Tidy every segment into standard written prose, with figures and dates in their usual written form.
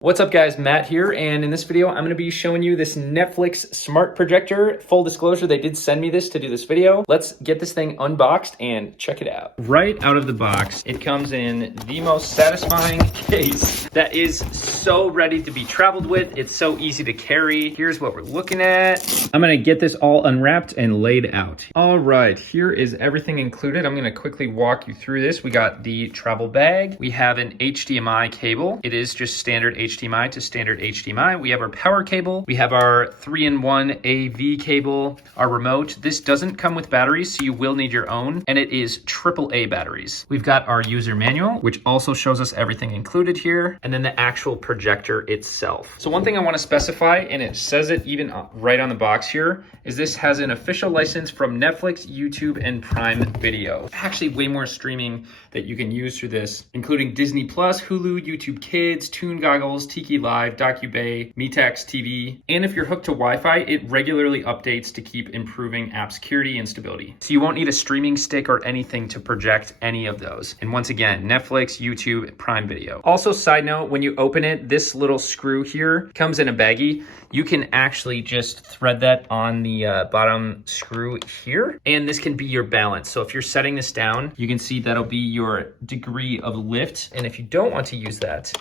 What's up guys, Matt here, and in this video I'm going to be showing you this Netflix smart projector. Full disclosure, they did send me this to do this video. Let's get this thing unboxed and check it out. Right out of the box, it comes in the most satisfying case that is so ready to be traveled with. It's so easy to carry. Here's what we're looking at. I'm going to get this all unwrapped and laid out. All right, here is everything included. I'm going to quickly walk you through this. We got the travel bag. We have an HDMI cable. It is just standard HDMI to standard HDMI. We have our power cable. We have our 3-in-1 AV cable, our remote. This doesn't come with batteries, so you will need your own, and it is AAA batteries. We've got our user manual, which also shows us everything included here, and then the actual projector itself. So one thing I want to specify, and it says it even right on the box here, is this has an official license from Netflix, YouTube, and Prime Video. Actually, way more streaming that you can use through this, including Disney Plus, Hulu, YouTube Kids, Toon Goggles, Tiki Live, DocuBay, MeTax TV, and if you're hooked to Wi-Fi, it regularly updates to keep improving app security and stability. So you won't need a streaming stick or anything to project any of those. And once again, Netflix, YouTube, Prime Video. Also, side note, when you open it, this little screw here comes in a baggie. You can actually just thread that on the bottom screw here, and this can be your balance. So if you're setting this down, you can see that'll be your degree of lift. And if you don't want to use that,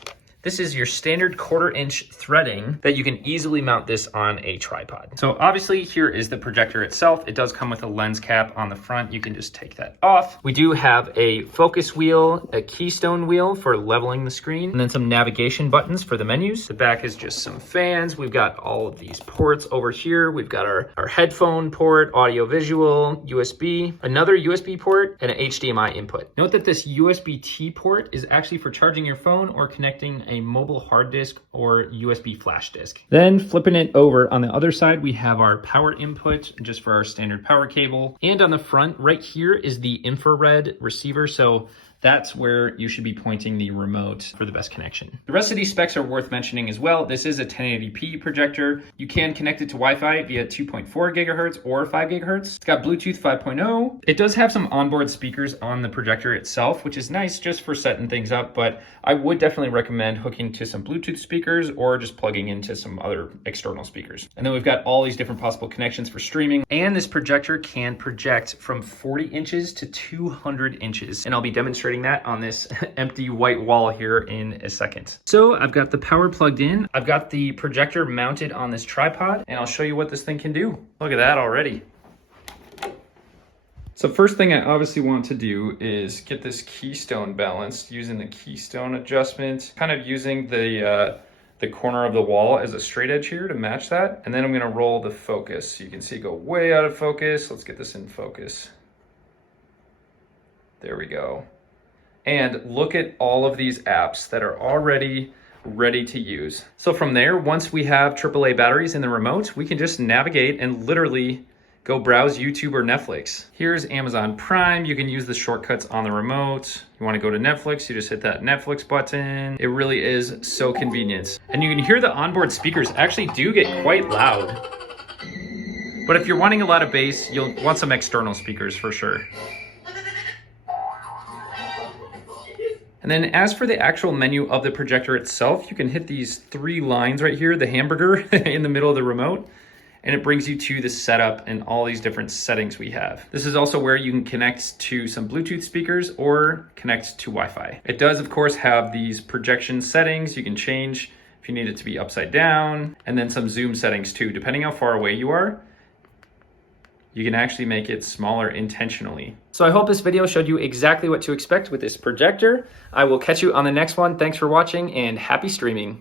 this is your standard 1/4-inch threading that you can easily mount this on a tripod. So obviously here is the projector itself. It does come with a lens cap on the front. You can just take that off. We do have a focus wheel, a keystone wheel for leveling the screen, and then some navigation buttons for the menus. The back is just some fans. We've got all of these ports over here. We've got our headphone port, audio visual, USB, another USB port, and an HDMI input. Note that this USB-T port is actually for charging your phone or connecting a mobile hard disk or USB flash disk. Then flipping it over on the other side, we have our power input just for our standard power cable. And on the front right here is the infrared receiver. So that's where you should be pointing the remote for the best connection. The rest of these specs are worth mentioning as well. This is a 1080p projector. You can connect it to Wi-Fi via 2.4 gigahertz or 5 gigahertz. It's got Bluetooth 5.0. It does have some onboard speakers on the projector itself, which is nice just for setting things up, but I would definitely recommend hooking to some Bluetooth speakers or just plugging into some other external speakers. And then we've got all these different possible connections for streaming. And this projector can project from 40 inches to 200 inches. And I'll be demonstrating that on this empty white wall here in a second. So I've got the power plugged in. I've got the projector mounted on this tripod, and I'll show you what this thing can do. Look at that already. So first thing I obviously want to do is get this keystone balanced using the keystone adjustment, kind of using the corner of the wall as a straight edge here to match that. And then I'm gonna roll the focus. You can see it go way out of focus. Let's get this in focus. There we go. And look at all of these apps that are already ready to use. So from there, once we have AAA batteries in the remote, we can just navigate and literally go browse YouTube or Netflix. Here's Amazon Prime. You can use the shortcuts on the remote. You want to go to Netflix, you just hit that Netflix button. It really is so convenient. And you can hear the onboard speakers actually do get quite loud. But if you're wanting a lot of bass, you'll want some external speakers for sure. And then as for the actual menu of the projector itself, you can hit these 3 lines right here, the hamburger in the middle of the remote, and it brings you to the setup and all these different settings we have. This is also where you can connect to some Bluetooth speakers or connect to Wi-Fi. It does, of course, have these projection settings you can change if you need it to be upside down, and then some zoom settings too. Depending how far away you are, you can actually make it smaller intentionally. So I hope this video showed you exactly what to expect with this projector. I will catch you on the next one. Thanks for watching and happy streaming.